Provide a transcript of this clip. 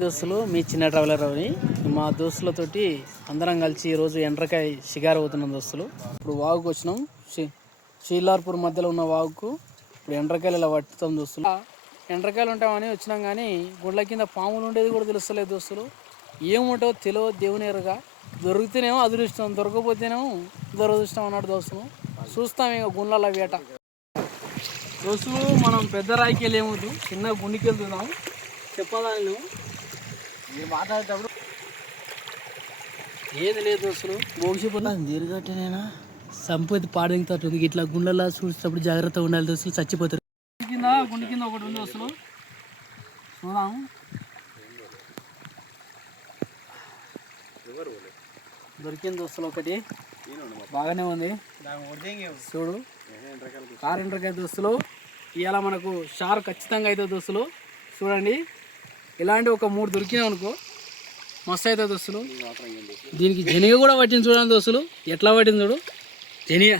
దోస్తులు మీ చిన్న ట్రావెలర్ అని మా దోస్తులతోటి అందరం కలిసి ఈరోజు ఎండ్రకాయ షికారు అవుతున్నాం దోస్తులు. ఇప్పుడు వాగుకు వచ్చినాం, షీలార్పూర్ మధ్యలో ఉన్న వాగుకు. ఇప్పుడు ఎండ్రకాయలు ఇలా పట్టుతాం దోస్తులు. ఎండ్రకాయలు ఉంటామని వచ్చినాం కానీ గుండ్ల కింద పాములు ఉండేది కూడా తెలుస్తలేదు దోస్తులు. ఏముంటావో తెలియదు దేవుని ఎరుగా. దొరికితేనేమో అదృష్టం, దొరకపోతేనేమో దురదృష్టం అన్నాడు దోస్తులు. చూస్తాం ఇక గుండ్ల వేట దోస్తులు. మనం పెద్ద రాయికి వెళ్ళి ఏమవుతుంది, చిన్న గుండికి వెళ్తున్నాం. చెప్పదాని నువ్వు మీరు మాట్లాడేటప్పుడు ఏది లేదు దోస్తులు. మోగిసిపోతా దీర్ఘటనేనా సంపత్తి పాడెంగుతుంది. ఇట్లా గుండెలా చూసేటప్పుడు జాగ్రత్తగా ఉండాలి దోస్తులు, చచ్చిపోతారు. గుండె కింద ఒకటి ఉంది దోస్తులు, చూద్దాం. దొరికింది దోస్తులు ఒకటి, బాగానే ఉంది చూడు. కారు ఎండ్రకాయ దోస్తులు. ఇవాళ మనకు షార్ ఖచ్చితంగా అవుతుంది దోస్తులు. చూడండి, ఇలాంటి ఒక 3 దొరికినాయి అనుకో మస్తు అవుతుంది దోస్తులు. దీనికి జనిగ కూడా పట్టింది చూడండి దోస్తులు, ఎట్లా పట్టింది చూడు జనిగ.